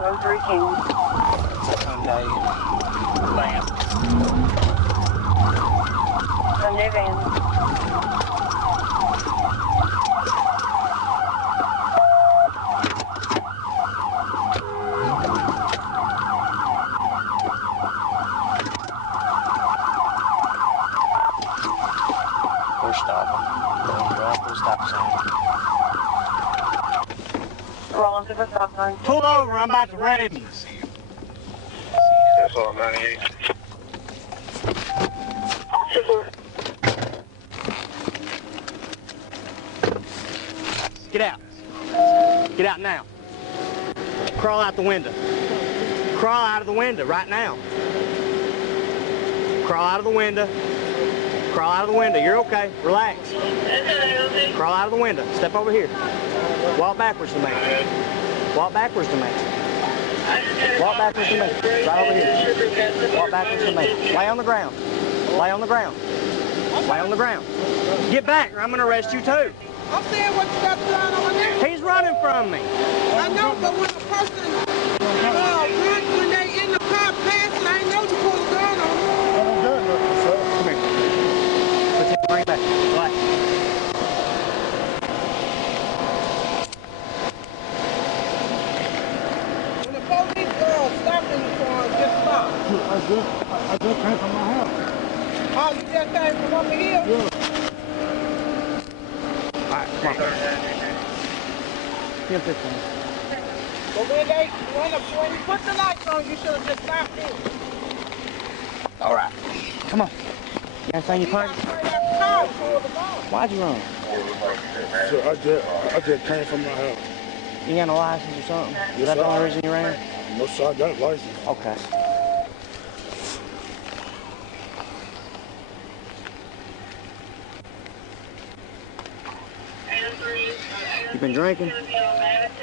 Bravo 3 King. Sunday van. Sunday van. We're stopping. Going to the stop sign. Rolling to the stop sign. Pull over, I'm about to wreck you. That's all, 98. Get out. Get out now. Crawl out the window. Crawl out of the window right now. Crawl out of the window. Crawl out of the window. You're okay. Relax. Crawl out of the window. Step over here. Walk backwards to me. Walk backwards to me. Walk backwards to me. Right over here. Walk backwards to me. Lay on the ground. Lay on the ground. Lay on the ground. Get back or I'm going to arrest you too. I'm saying what you got going on there. He's running from me. I know, but when a person runs when they in the car passing, I know you pull a gun on them. Come here. Put him right back. Relax. When the police stopping you for just stop. I just came from my house. Oh, you just came from over here? Yeah. All right, come on. Give him 15. But when you put the lights on, you should have just stopped in. All right. Come on. You got anything you punch? Why'd you run? So I just came from my house. You got no license or something? Is Yes, that the sir. only reason you ran? No, sir, I got a license. Okay. You been drinking? I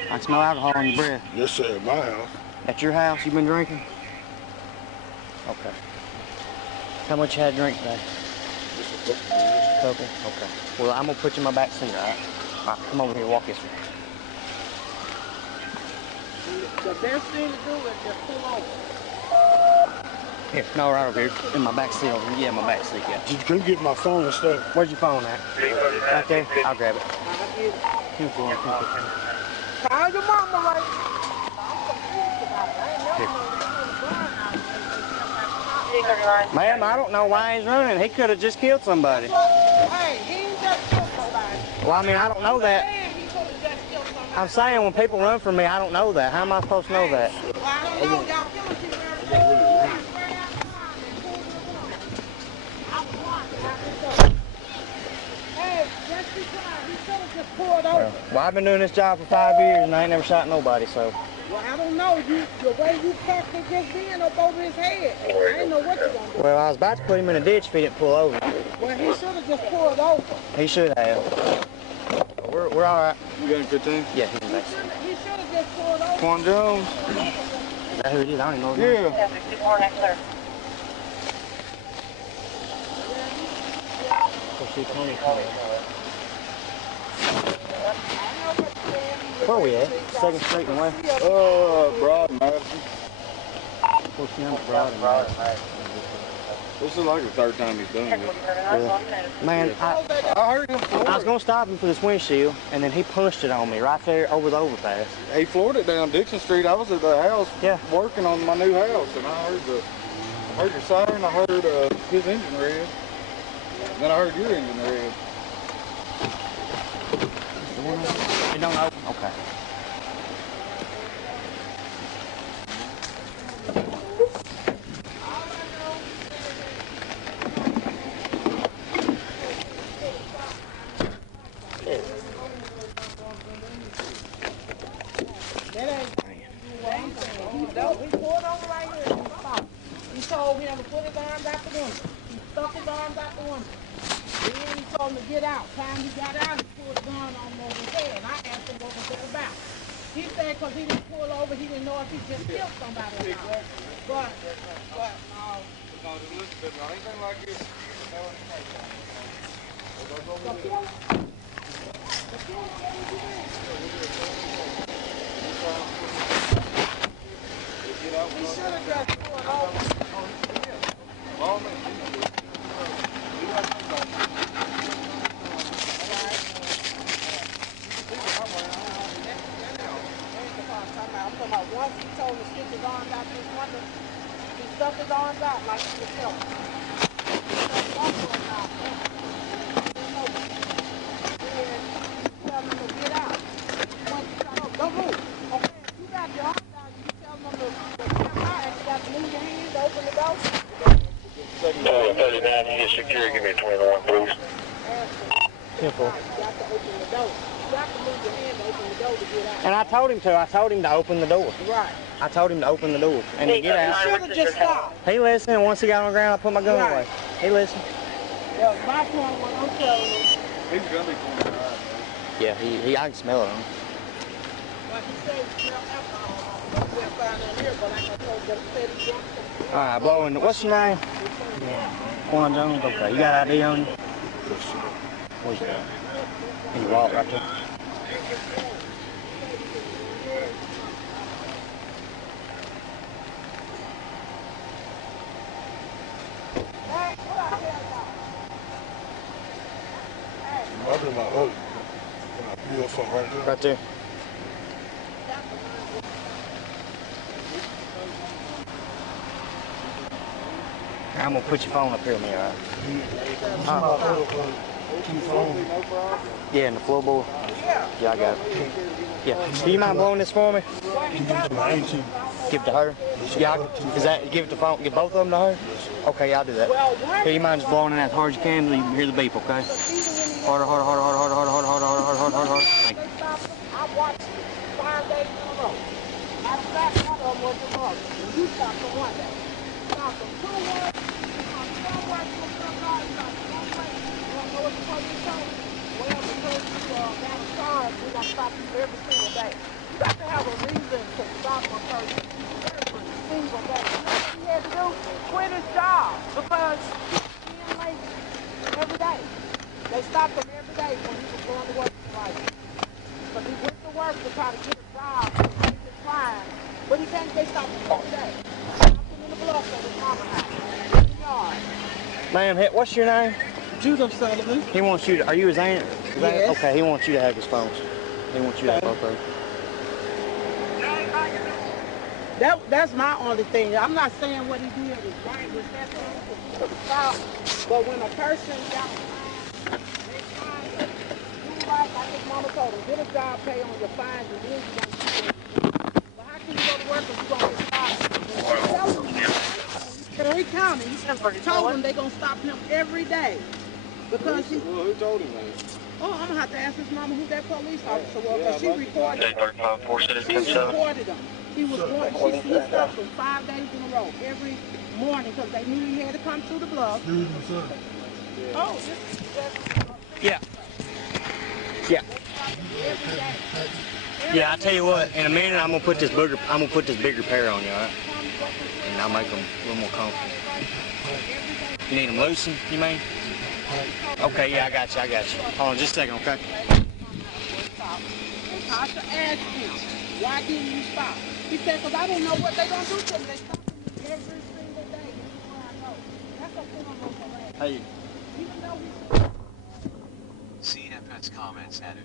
can smell alcohol in your breath. Yes, sir, at my house. At your house, you been drinking? Okay. How much you had to drink today? Just a couple minutes. Couple? Okay. Well, I'm gonna put you in my back seat, all right? All right, come over here, walk this way. The best thing to do is just pull over. Here, no, right over here, in my back seat over here. Yeah, my back seat, yeah. Can you get my phone and stuff? Where's your phone at? Right there? I'll grab it. Here, for it. Call your mama right. Ma'am, I don't know why he's running. He could have just killed somebody. Hey, he ain't just killed somebody. Well, I mean, I don't know that. Man, he could have just killed somebody. I'm saying when people run from me, I don't know that. How am I supposed to know that? Well, I don't know. Y'all killing people every day. Hey, just be quiet. He should have just pulled over. Well, I've been doing this job for 5 years and I ain't never shot nobody, so. Well, I don't know. The way you packed it just being up over his head. I didn't know what you gonna do. Well, I was about to put him in a ditch if he didn't pull over. Well, he should have just pulled over. He should have. We're all right. You got a good thing? Yeah, he's next. He should have just pulled over. Qwan Jones? Is that who it is? I don't even know his name. Yeah. Yeah, 54 next there. Where we at? 2nd Street and West? Broad Madison. What's the number? Broad and Madison. This is like the third time he's done it. Man, I heard him floor I was going to stop him for this windshield, and then he punched it on me right there over the overpass. He floored it down Dixon Street. I was at the house working on my new house, and I heard your siren, I heard his engine red, and then I heard your engine red. It don't open? Okay. He pulled over right here and stopped. He told him to put his arms out the window. He stuck his arms out the window. Then he told him to get out. Time he got out, he pulled the gun on him over his head. And I asked him what was that about. He said because he didn't pull over, he didn't know if he just killed somebody or not. But Anything like this, I'm talking about once he told him to stick his arms out this window, he stuck his arms out like he was helping. He stuck his arms out. Then you tell him to get out. Once you tell him, don't move. Okay, if you got your arms out, you tell him to get out and you got to move your hands to open the door. 39, you get secure, give me 21, please. Simple. You got to open the door. You got to move your hand to open the door to get out. And I told him to. I told him to open the door. Right. I told him to open the door and to get You out. should have just stopped. He listened, and once he got on the ground, I put my gun away. He listened. Well, my point was, I'm telling him, He's gonna be 29. Yeah, I can smell it on him. like he said, he smelled alcohol. We'll find out here, but like I told you, he said he drunk some. All right, blowing. What's your name? Qwan Jones. Okay, you got ID on you? Where's that? In your wallet right there. I've been my own. You know, something right there. Right there. I'm gonna put your phone up here with me, all right? Yeah, in the floorboard. Yeah, I got it. Yeah. Do you mind blowing this for me? Give it to her. Yeah, is that give it to phone? Give both of them to her? Okay, I'll do that. Here, you mind just blowing in as hard as you can until you hear the beep, okay? Harder, harder, harder, harder, harder, harder, harder, harder, harder, harder, harder, harder. Thank you. I watched 5 days in a row. I stopped one of them was the mother. You stopped for one day. Stopped them 2 words. Somewhere to some guy, you stopped one way. You want to know what the police told me? Well, because you got a charge, we're going to stop you every single day. You got to have a reason to stop a person every single day. You know what he had to do? Quit his job because he's being late every day. They stopped him every day when he was going to work. But he went to work to try to get a job to pay his fine. But he can't, they stopped him every day. Stopped him in the bluff at his mama's house. In the yard. Ma'am, what's your name? Judith Sullivan. He wants you to, are you his aunt? Yes. Okay, he wants you to have his phones. He wants you to have both of them. That's my only thing. I'm not saying what he did was right, was that wrong, but when a person got fined, they fined him. Do right like his mama told him. Get a job, pay on your fines, and then you're going to see it. But how can you go to work if you're going to get fired? Prairie County told him they're going to stop him every day. Because he... Well, who told him that? Oh, I'm going to have to ask his mama who that police officer was, because she recorded him. She 3546 recorded him. He was going, he stopped him 5 days in a row, every morning, because they knew he had to come through the bluff. Oh, this is just... Yeah. Yeah. Every day. Yeah, I tell you what, in a minute I'm gonna put this bigger pair on you, all right? And I'll make them a little more comfortable. You need them loosened, you mean? Okay, yeah, I got you. Hold on just a second, okay? Tasha asked him, why didn't you stop? He said, because I don't know what they're going to do to me. They stop me every single day. Everywhere I go. That's a form of harassment. Hey. Even though See FS comments added.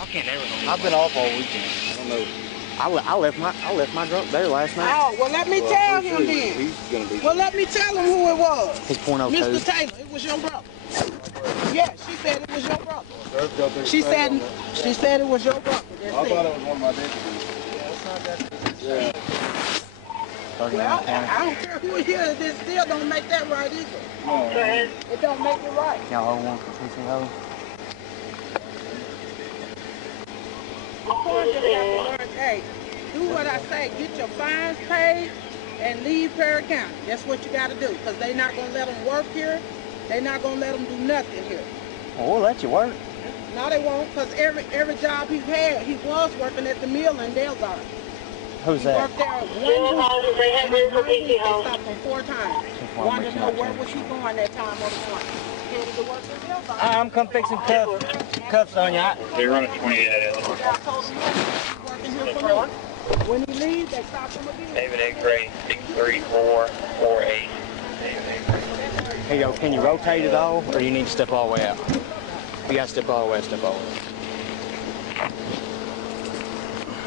I can't never know. I've been off all weekend. I don't know. I left my drunk there last night. Oh, well, let me tell him then. He's gonna be. Well, let me tell him who it was. His .02. Mr. Taylor, it was your brother. Yeah, she said it was your brother. She said it was your brother. I thought it was one of my deputies. Yeah. Well, I don't care who it is, it still don't make that right either. No. It don't make it right. Y'all hold one for TCO. The point just got to learn, hey, do what I say, get your fines paid and leave Prairie County. That's what you got to do, because they're not going to let them work here. They're not going to let them do nothing here. Well, we'll let you work. No, they won't, because every job he's had, he was working at the mill in Delzard. Who's He that? worked there 1 week, they stopped him 4 times. Wanted to know where was he going that time on the morning. Headed to work in Delzard. I'm come fix some cuffs on you. They run a 28 at it. I told him he's working here for me. When he leaves, they stop him again. David X-ray 63448. David X-ray. Here you go. Can you rotate it all, or you need to step all the way out? You got to step all the way, step all the way.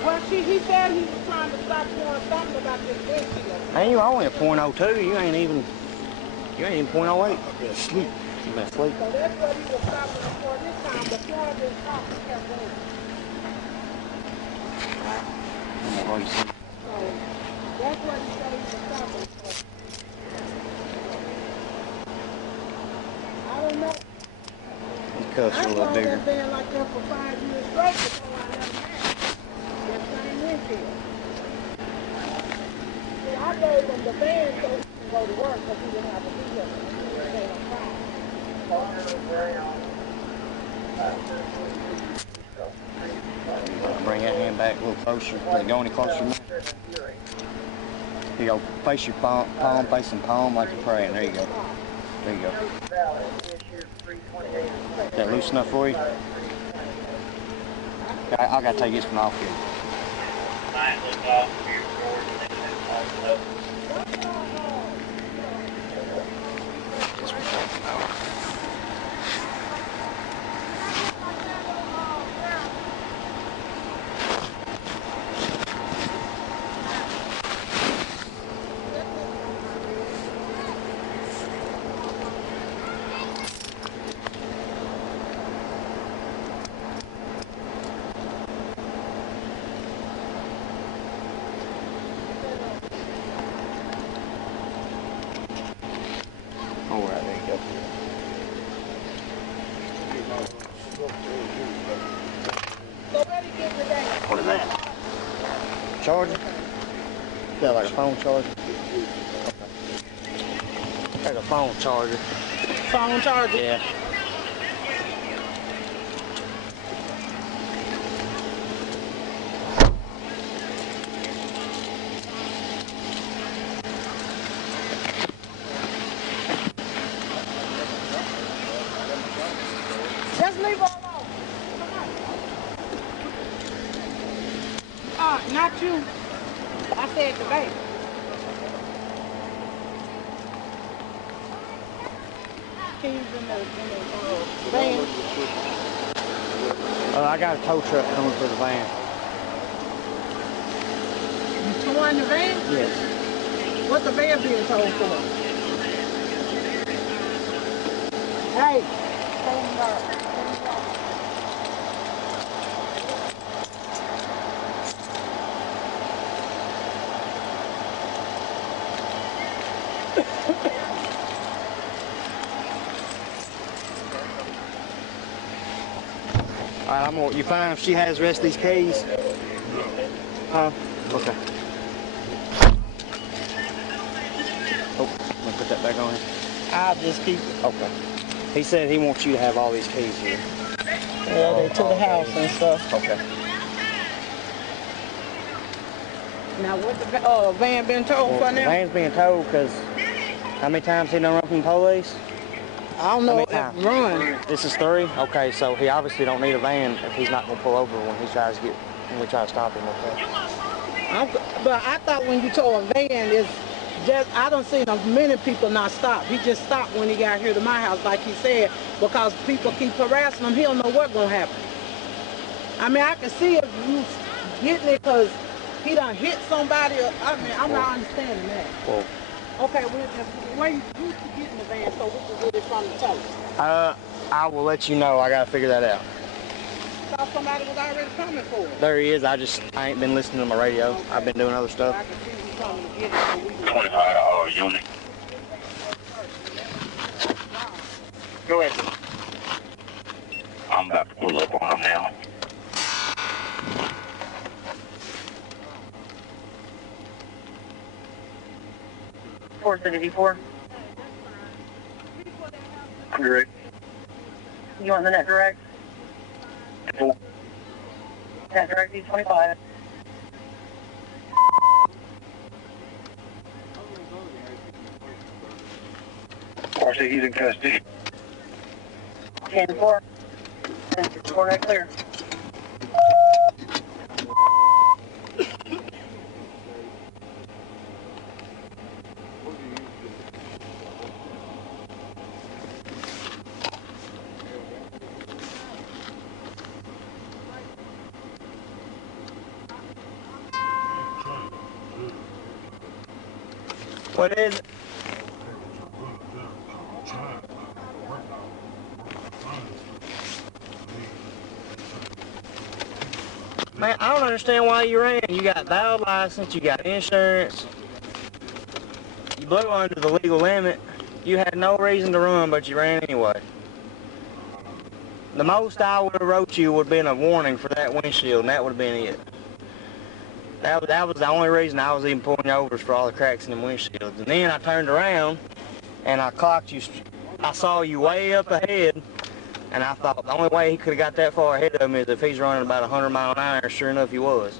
Well, he said he was trying to stop doing something about this windshield. Man, you only a .02. You ain't even .08. I've been asleep. You been asleep. So that's what he was stopping him for this time. Before this stop, he kept going. Oh, you see. So that's what he said he was stopping for. I don't know. These cuffs are a little I've bigger. been like that for 5 years straight before I left that. That same windshield. See, I gave him the van so he can go to work because he didn't have to be here. He was staying on Friday. Bring that hand back a little closer. Does it go any closer now? Here you go. Face your palm, face and palm like you're praying. There you go. There you go. Is that loose enough for you? I gotta take this one off here. Oh, right, there you go. So where did he get today? What is that? Charger? Yeah, like a phone charger. Okay. Like a phone charger. Phone charger? Yeah. Just leave her alone. Not you. I said the baby. Keys in the van. I got a tow truck coming for the van. You towing the van? Yes. What's the van being towed for? Hey. All right, you find if she has the rest of these keys? Huh? Okay. Oh, I'm gonna put that back on here. I'll just keep it. Okay. He said he wants you to have all these keys here. Yeah, they to the house and stuff. Okay. Now, what's the van been towed for The now? van's being towed because how many times he done run from the police? I don't know if times? it run. This is 3. Okay, so he obviously don't need a van if he's not gonna pull over when we try to stop him. Okay. But I thought when you tow a van, it's just, I don't see many people not stop. He just stopped when he got here to my house, like he said, because people keep harassing him. He don't know what's gonna happen. I mean, I can see if you getting it because he done hit somebody. I mean, I'm not understanding that. Well, okay, when you get in the van, so we can get it from the tow? I will let you know. I gotta figure that out. I thought somebody was already coming for it. There he is. I ain't been listening to my radio. Okay. I've been doing other stuff. I can see you coming to get it, so we can... $25 unit. Go ahead. I'm about to pull up on him now. $474. Correct. You want the net direct? Net direct is 25. RC, he's in custody. 10-4. And 4 net clear. What is it? Man, I don't understand why you ran. You got valid license, you got insurance. You blew under the legal limit. You had no reason to run, but you ran anyway. The most I would have wrote you would have been a warning for that windshield, and that would have been it. That was the only reason I was even pulling you over for all the cracks in the windshields. And then I turned around and I clocked you. I saw you way up ahead, and I thought the only way he could have got that far ahead of me is if he's running about 100 miles an hour. Sure enough, he was.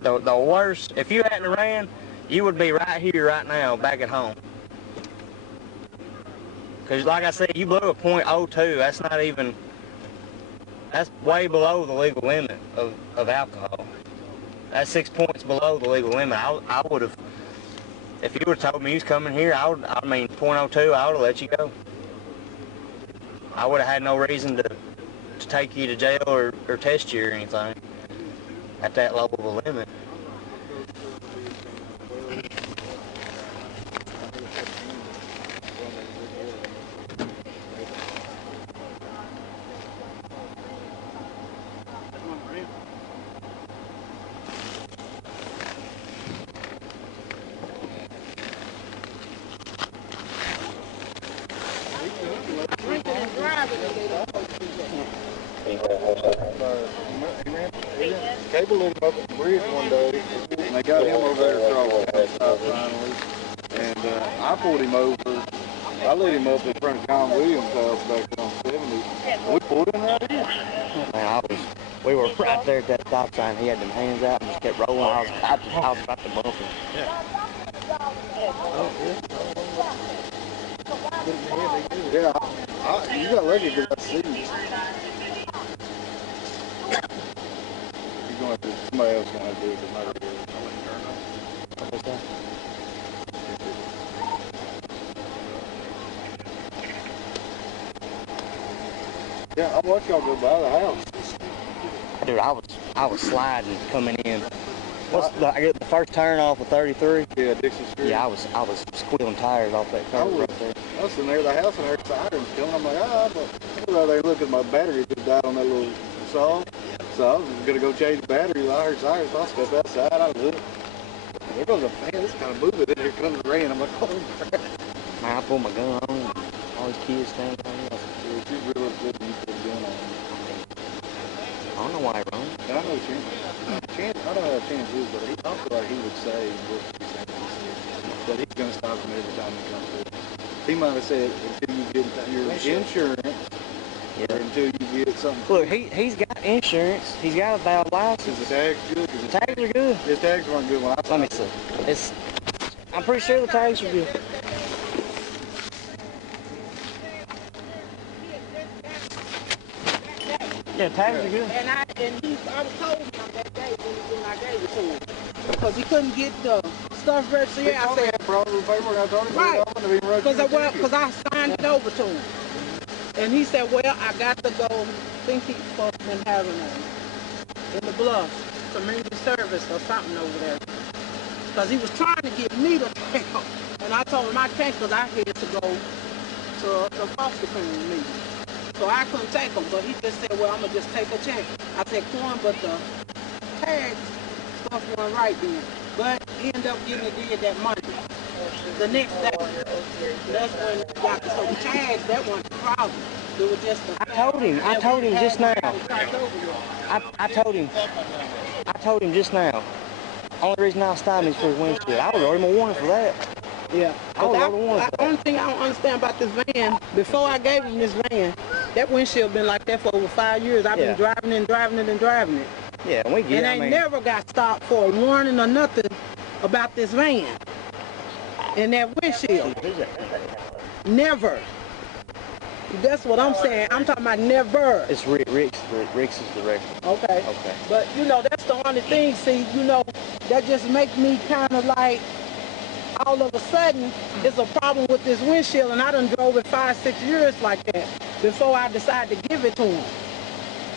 The worst, if you hadn't ran, you would be right here, right now, back at home. Because like I said, you blew a .02. That's not even, that's way below the legal limit of alcohol. That's 6 points below the legal limit. I would have, if you would have told me he was coming here, I mean .02, I would have let you go. I would have had no reason to take you to jail or test you or anything at that low of a limit. Cable let him up at the bridge one day, and they got him over there across the stop finally. And I pulled him over. I let him up in front of John Williams' house back on 70. And we pulled him right in. Man, we were right there at that stop sign. He had them hands out and just kept rolling. I was about to bump him. Yeah. Yeah, you got lucky because I see you. Somebody else going to do it, but not really. Yeah, I watched y'all go by the house. Dude, I was sliding coming in. I get the first turn off of 33. Yeah, Dixon Street. Yeah, I was squealing tires off that curb right there. I was sitting there at the house and I heard sirens going. I'm like, but they look at my battery just died on that little saw. So I was going to go change the battery. I heard sirens. So I stepped outside. I looked. There goes a fan. This kind of moving. Then here comes the rain. I'm like, oh crap. Man, I pulled my gun on him. All these kids standing there. Yeah, she's real upset when you put a gun on him. I don't know why he run. I don't know Chance. I don't know how Chance is, but I feel like he would say what he's saying. That he's going to stop him every time he comes through. He might have said until you get your insurance, or until you get something. Look, he's got insurance. He's got a valid license. Is the tags good? The tags are good. His tags weren't good when I saw Let me see. I'm pretty sure the tags are good. Yeah, tags are good. And I was told him that day when I gave it to him. Because he couldn't get the stuff registered. Yeah, I said, problem with paperwork. I told him right. Because I signed it over to him. And he said, well, I got to go. I think he's supposed to been having in the Bluff community service or something over there. Because he was trying to get me to take him. And I told him I can't because I had to go to the foster parent meeting. So I couldn't take him. But he just said, well, I'm going to just take a chance. I said, Qwan, but the tag stuff wasn't right then. But he ended up getting it did that Monday. The next day. That's when he got the, so the tags, that wasn't the problem. It was just the I told him just now. I told him just now. Only reason I stopped him is for his windshield. I would wrote him a warning for that. Yeah. I would wrote a warning for The that. only thing I don't understand about this van, before I gave him this van, that windshield been like that for over 5 years. I've been driving it. Yeah, we get it. And they never got stopped for a warning or nothing about this van and that windshield. Never. That's what I'm saying. I'm talking about never. It's Rick's direction. Okay. Okay. But, you know, that's the only thing, see, you know, that just makes me kind of like, all of a sudden, it's a problem with this windshield, and I done drove it 5-6 years like that before I decided to give it to him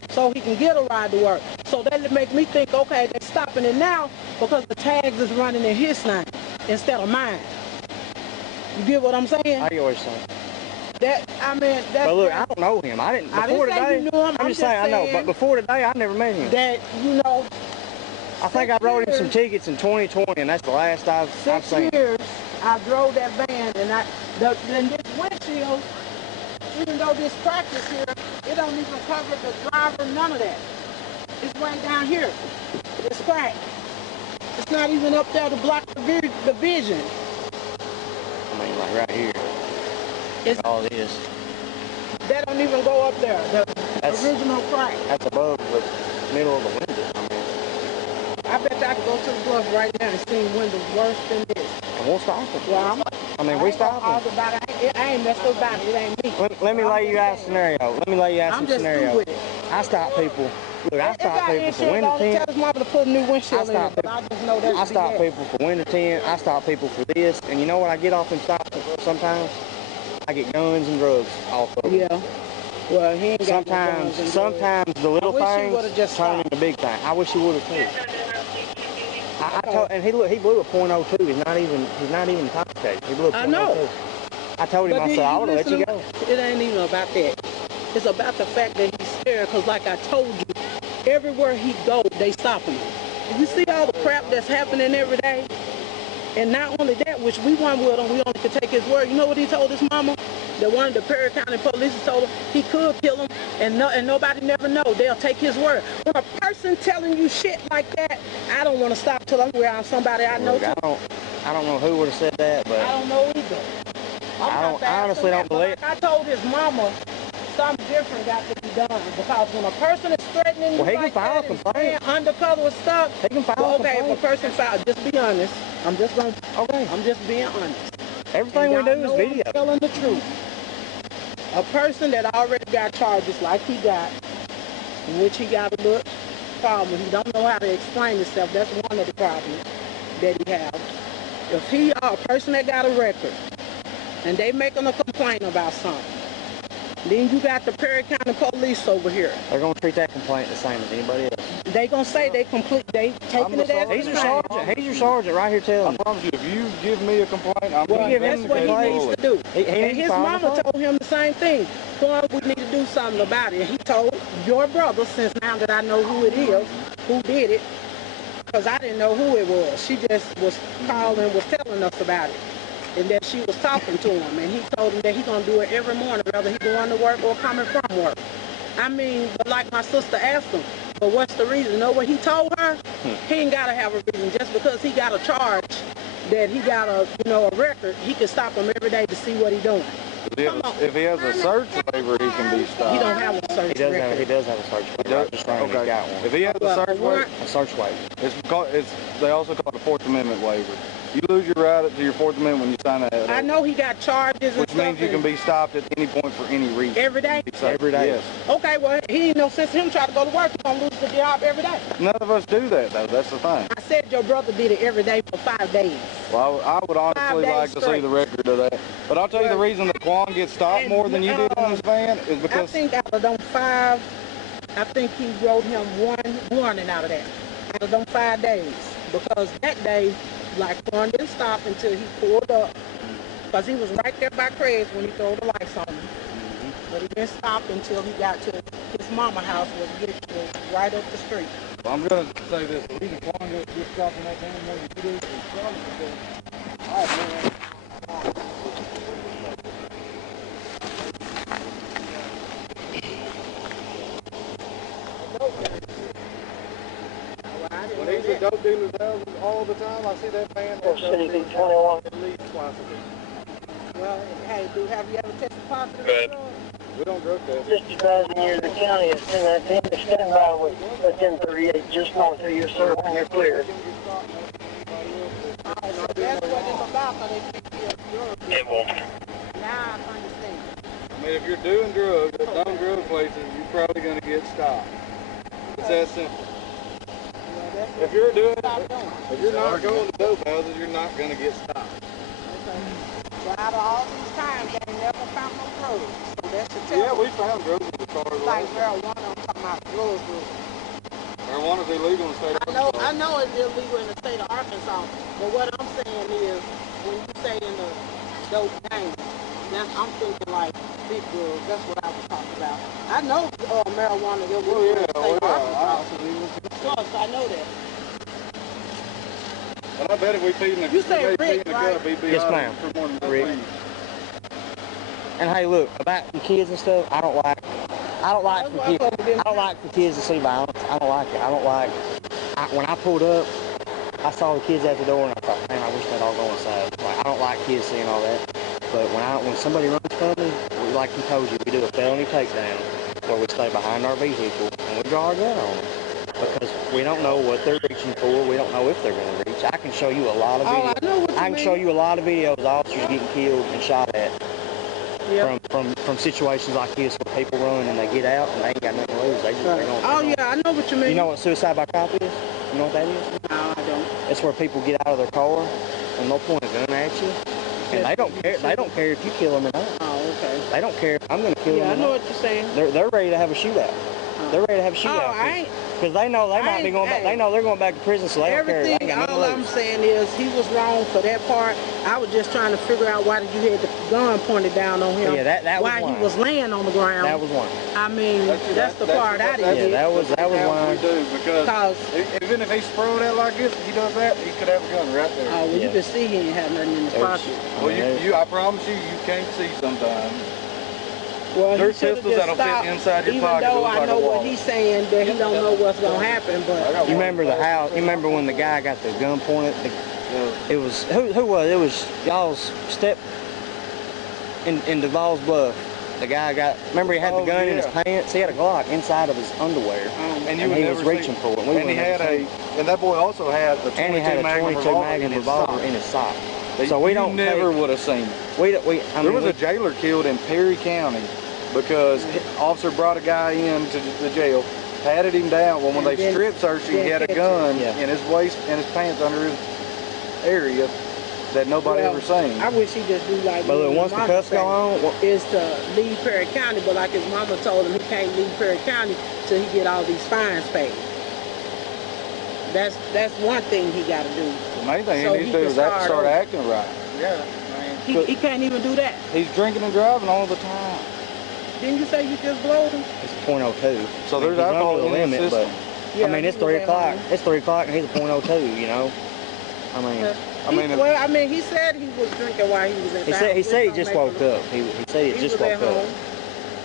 so he can get a ride to work. So that make me think, okay, they're stopping it now because the tags is running in his name instead of mine. You get what I'm saying? I get what you're saying. That, I mean, that's... But look, I don't know him. I didn't say you knew him. I'm just saying I know. But before today, I never met him. That, you know... I think I wrote him some tickets in 2020, and that's the last I've seen. 6 years, I drove that van, and then this windshield, even though this practice here, it don't even cover the driver, none of that. It's way down here. It's cracked. It's not even up there to block the vision. I mean, like right here. It's all this. That don't even go up there. The original crack. That's above the middle of the window. I bet you I could go to the Bluff right now and see windows worse than this. And we'll stop it. Well, we stop it. I ain't messed up about it. It ain't me. Let me lay you out a scenario. Let me lay you out some scenario. I'm just through with it. I stop people. Look, I stop people for window tint. Tell his mama to put a new windshield in it, but I just know that. I stop people for window tint. I stop people for this. And you know what I get off and stop sometimes? I get guns and drugs off of them. Yeah. Well, he ain't got guns and drugs. Sometimes the little things turn into big things. I wish he would have too. I told, and he blew a .02. He's not even intoxicated. He blew a .02. I know. I told him, I said, I would have let you go. It ain't even about that. It's about the fact that he's scared, because like I told you, everywhere he goes, they stop him. You see all the crap that's happening every day? And not only that, which we went with him, we only could take his word. You know what he told his mama? That one of the Prairie County police told him he could kill him, and nobody never know. They'll take his word. When a person telling you shit like that, I don't want to stop till I'm around somebody I know. Look, I don't know who would have said that, but I don't know either. I honestly don't believe. Like I told his mama, something different got to be done, because when a person is threatening you he like can file that a complaint. and undercover stuff, He can file a okay, complaint. if a person files, just be honest. I'm just being honest. Everything we do is video. I'm telling the truth. A person that already got charges like he got, in which he got a little problem, he don't know how to explain himself. That's one of the problems that he has. If he a person that got a record, and they making a complaint about something, then you got the Prairie County police over here. They're gonna treat that complaint the same as anybody else. They gonna say they taking it as He's your sergeant. He's your sergeant right here telling I promise you, if you give me a complaint, I'm well, going to that's what he needs to do. And his mama told told him the same thing. Qwan, we need to do something about it. And he told your brother, since now that I know who it is, who did it, because I didn't know who it was. She just was calling, was telling us about it. And that she was talking to him, and he told him that he's going to do it every morning, whether he's going to work or coming from work. I mean, but like my sister asked him, but what's the reason? You know what he told her? He ain't got to have a reason. Just because he got a charge, that he got a record, he can stop him every day to see what he's doing. If he has a search waiver, he can be stopped. He don't have a search record. He does have a search waiver. I'm just saying he's got one. If he has a search waiver, A search waiver. they also call it the Fourth Amendment waiver. You lose your right to your Fourth Amendment when you sign that. I know he got charges and Which stuff. means you can be stopped at any point for any reason. Every day? Every day. Yes. Okay, well, he ain't no sense him trying to go to work. He's going to lose the job every day. None of us do that, though. That's the thing. I said your brother did it every day for 5 days. Well, I would honestly like to see the record of that. But I'll tell you the reason that Qwan gets stopped more than you did in this van is because... I think out of them 5, I think he wrote him one warning out of that. Out of them 5 days. Because that day, like, Qwan didn't stop until he pulled up. Because he was right there by Craig's when he threw the lights on him. But he didn't stop until he got to his mama's house, was right up the street. Well, I'm going to say this. The reason Qwan gets stopped in that van more than you do is probably because I have When he's at dope dealer's houses all the time, I see that van at City 21. at least twice a week. Well, hey, have you ever tested positive? We don't drug test. 50,000 years of county is 1019 to stand by with 1038 just north of you, sir, when you're clear. So that's what it's about, so they pick you up yours. It won't. Now I understand. I mean, if you're doing drugs at dumb drug places, you're probably going to get stopped. It's that simple. If you're doing, if you're not going to dope houses, you're not going to get stopped. Okay. But out of all these times, they never found no drugs. So that should tell Yeah, us. we found drugs in the car. Like marijuana, I'm talking about drugs. Marijuana's illegal in the state of Arkansas. I know it's illegal in the state of Arkansas, but what I'm saying is, when you say in the dope game, I'm thinking like big drugs. That's what I was talking about. I know marijuana is illegal in the state of Arkansas. Plus, I know that. And I bet if we feed in the, You say Rick, right? Yes, ma'am. Rick. And hey, look, about the kids and stuff, I don't like for kids to see violence. I don't like it. When I pulled up, I saw the kids at the door and I thought, man, I wish they'd all go inside. Like, I don't like kids seeing all that. But when somebody runs from me, like he told you, we do a felony takedown where we stay behind our vehicle and we draw our gun on them. Because we don't know what they're reaching for. We don't know if they're going to reach. I can show you a lot of videos. I can show you a lot of videos of officers getting killed and shot at. Yep. From situations like this where people run and they get out and they ain't got nothing to lose. Yeah, I know what you mean. You know what suicide by cop is? You know what that is? No, I don't. It's where people get out of their car and they'll point a gun at you. And they don't care. They don't care if you kill them or not. Oh, okay. They don't care if I'm going to kill them or not. Yeah, I know what you're saying. They're ready to have a shootout. They're ready to have a shootout. Because they know they might be going back. They know they're going back to prison, so they don't care. Everything, all I'm saying is he was wrong for that part. I was just trying to figure out why did you have the gun pointed down on him? Yeah, that was why one. He was laying on the ground. That was one. I mean, that's the part I didn't get. Yeah, that was one. We do because even if he's sprawled out like this, if he does that, he could have a gun right there. Oh, well, you can see he ain't have nothing in his pocket. Well, I promise you, you can't see sometimes. Well, there's pistols that'll fit inside your pocket. Even though I know what he's saying, that he don't know what's gonna happen, but you remember the house? You remember when the guy got the gun pointed? It was who was? It was y'all's step in Duval's Bluff. The guy got. Remember he had the gun in his pants. He had a Glock inside of his underwear, and he was reaching for it. And he had and that boy also had a 22 Magnum revolver in his sock. So we don't. Never would have seen it. There was a jailer killed in Prairie County because the officer brought a guy in to the jail, patted him down. Well, when they strip searched him, he had a gun in his waist and his pants under his area that nobody ever seen. I wish he just do like. But look, once the cuffs go on, is to leave Prairie County. But like his mama told him, he can't leave Prairie County till he get all these fines paid. That's one thing he got to do. The main thing he needs to do is start acting right. Yeah, man. He can't even do that. He's drinking and driving all the time. Didn't you say you just blowed him? It's .02. So there's alcohol in the limit, but I mean it's 3 o'clock. It's 3 o'clock and he's a .02. You know. I mean, he said he was drinking while he was in town. He said he just woke up. He said he just woke up.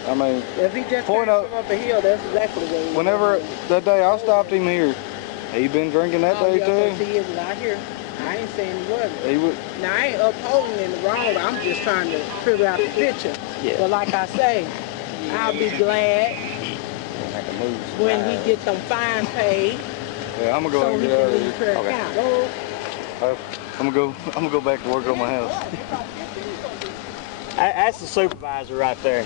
I mean, if he just came up a hill, that's exactly what he was. Whenever that day I stopped him here, he been drinking that day too. He is not here. I ain't saying he wasn't. He would. Now I ain't upholding in the wrong. I'm just trying to figure out the picture. Yeah. But like I say, I'll be glad when he gets them fines paid. Yeah, I'm gonna go and get out of here. Okay. I'm gonna go back to work on my house. That's the supervisor right there.